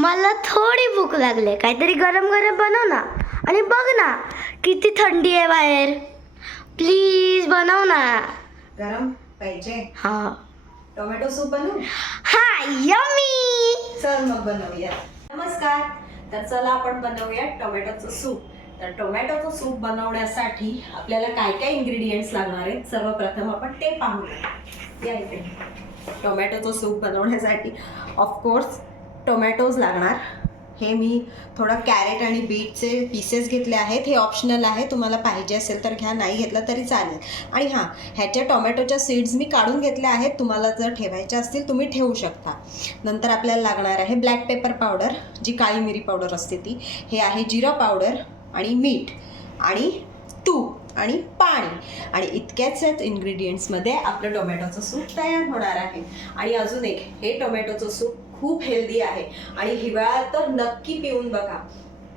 मला थोडी भूक लागली, काहीतरी गरम गरम बनव ना. आणि बघ ना किती थंडी आहे बाहेर. प्लीज बनव ना. गरम पाहिजे? हा. टोमॅटो सूप बनवू? हा, यम्मी. चल मग बनवूया. नमस्कार. तर चला आपण बनवूया टोमॅटोचं सूप. तर टोमॅटोचं सूप बनवण्यासाठी आपल्याला काय काय इन्ग्रेडियंट्स लागणार आहेत सर्वप्रथम आपण ते पाहूया. या इथे. टोमॅटोचं सूप बनवण्यासाठी ऑफकोर्स टोमॅटोज लागणार. हे मी थोडं कॅरेट आणि बीटचे पीसेस घेतले आहेत. हे ऑप्शनल आहे, तुम्हाला पाहिजे असेल तर घ्या, नाही घेतलं तरी चालेल. आणि हां, ह्याच्या टोमॅटोच्या सीड्स मी काढून घेतल्या आहेत. तुम्हाला जर ठेवायच्या असतील तुम्ही ठेवू शकता. नंतर आपल्याला लागणार आहे ब्लॅक पेपर पावडर, जी काळी मिरी पावडर असते ती. हे आहे जिरा पावडर आणि मीठ आणि तूप आणि पाणी. आणि इतक्याच इन्ग्रेडियंट्समध्ये आपलं टोमॅटोचं सूप तयार होणार आहे. आणि अजून एक, हे टोमॅटोचं सूप खूप हेल्दी आहे आणि हिवाळ्यात तर नक्की पिऊन बघा.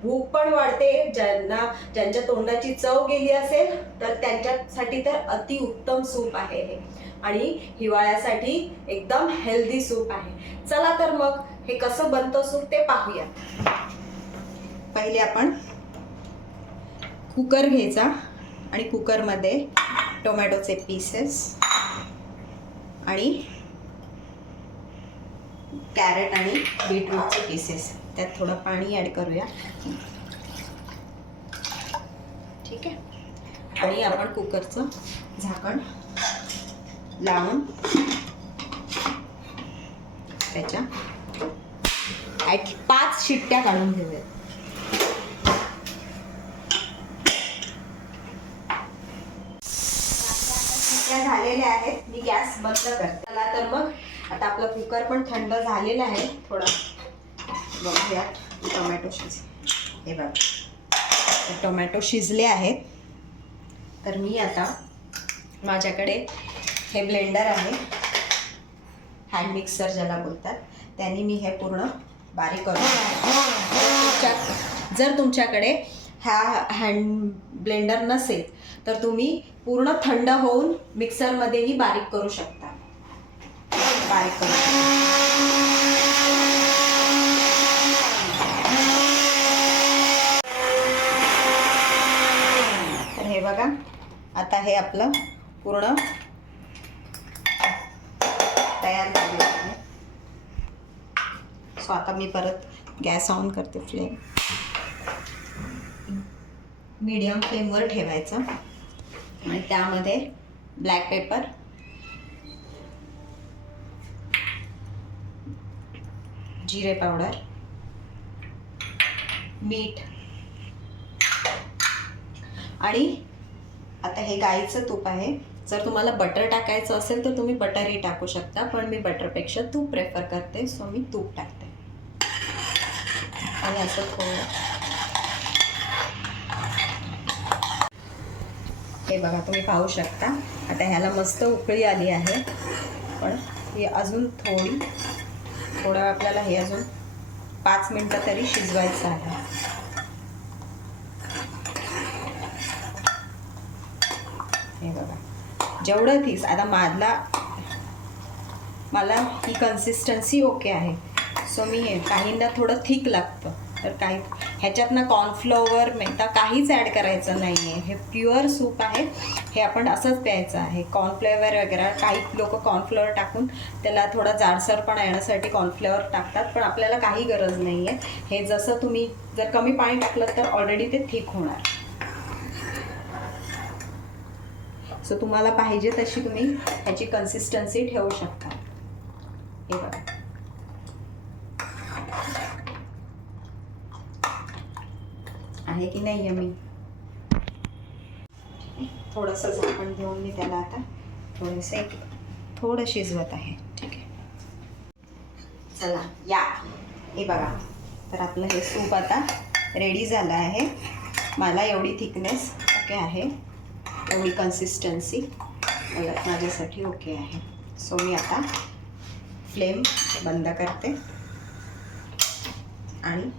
भूक पण वाढते. ज्यांच्या तोंडाची चव गेली असेल तर त्यांच्यासाठी तर अतिउत्तम सूप आहे हे. आणि हिवाळ्यासाठी एकदम हेल्दी सूप आहे. चला तर मग हे कसं बनतं सूप ते पाहूया. पहिले आपण कुकर घ्यायचा आणि कुकरमध्ये टोमॅटोचे पीसेस आणि कॅरेट आणि बीटरूटचे पीसेस, त्यात थोडं पाणी ॲड करूया. ठीक आहे. आणि आपण कुकरचं झाकण लावून त्याच्या 5 शिट्ट्या काढून घेऊया. शिट्ट्या झालेल्या आहेत. मी गॅस बंद करते. चला तर मग आता आपलं कुकर पण थंड झालेलं आहे. थोडा बघूयात टोमॅटो हे बघा, टोमॅटो शिजले आहेत. तर मी आता माझ्याकडे हे ब्लेंडर आहे, हँड मिक्सर ज्याला बोलतात, त्यांनी मी हे पूर्ण बारीक करून. जर तुमच्याकडे हा हँड ब्लेंडर नसेल तर तुम्ही पूर्ण थंड होऊन मिक्सरमध्येही बारीक करू शकता. बारीक करू. तर हे बघा, आता हे आपलं पूर्ण तयार झालेलं आहे. सो आता मी परत गॅस ऑन करते. फ्लेम मीडियम फ्लेमवर ठेवायचं आणि त्यामध्ये ब्लॅक पेपर, जिरे पावडर, मीठ आणि आता हे गाईचं तूप आहे. जर तुम्हाला बटर टाकायचं असेल तर तुम्ही बटरही टाकू शकता, पण मी बटरपेक्षा तूप प्रेफर करते, सो मी तूप टाकते. आणि असं थोडं हे बघा, तुम्ही पाहू शकता. आता ह्याला मस्त उकळी आली आहे, पण हे अजून थोडं आपल्याला हे अजून 5 मिनटं तरी शिजवायचं आहे. हे बघा, जेवढं थिक, आता मला ही कन्सिस्टन्सी ओके आहे. सो मी काहींना थोडं थिक लागतं, तर काही ह्याच्यात ना कॉर्नफ्लॉवर मैदा काहीच ॲड करायचं नाही आहे. हे प्युअर सूप आहे. हे आपण असंच प्यायचं आहे. कॉर्नफ्लेवर वगैरे काही लोक कॉर्नफ्लॉवर टाकून त्याला थोडा जाडसरपणा येण्यासाठी कॉर्नफ्लॉवर टाकतात, पण आपल्याला काही गरज नाही आहे. हे जसं तुम्ही जर कमी पाणी टाकलं तर ऑलरेडी ते थिक होणार. सो तुम्हाला पाहिजे तशी तुम्ही ह्याची कन्सिस्टन्सी ठेवू शकता. हे बघा, आहे की नाही यम्मी. थोडंसं झाकण देऊन मी त्याला आता थोडं शिजवत आहे. ठीक आहे. चला या, हे बघा, तर आपलं हे सूप आता रेडी झालं आहे. मला एवढी थिकनेस ओके आहे, एवढी कन्सिस्टन्सी माझ्यासाठी ओके आहे. सो मी आता फ्लेम बंद करते आणि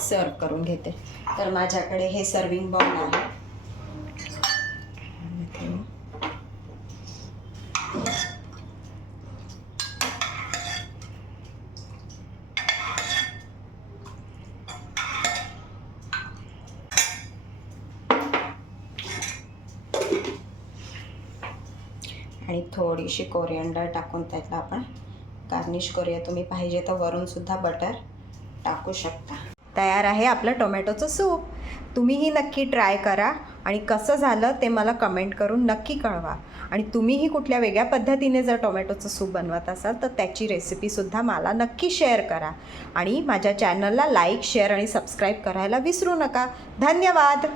सर्व करून घेते. तर माझ्याकडे हे सर्विंग बाउल आहे. आणि थोडीशी कोरिअंडर टाकून त्याला आपण गार्निश करूया. तुम्ही पाहिजे तर वरूनसुद्धा बटर टाकू शकता. तयार आहे आपलं टोमॅटोचं सूप. तुम्हीही नक्की ट्राय करा आणि कसं झालं ते मला कमेंट करून नक्की कळवा. आणि तुम्हीही कुठल्या वेगळ्या पद्धतीने जर टोमॅटोचं सूप बनवत असाल तर त्याची रेसिपीसुद्धा मला नक्की शेअर करा. आणि माझ्या चॅनलला लाईक, शेअर आणि सबस्क्राईब करायला विसरू नका. धन्यवाद.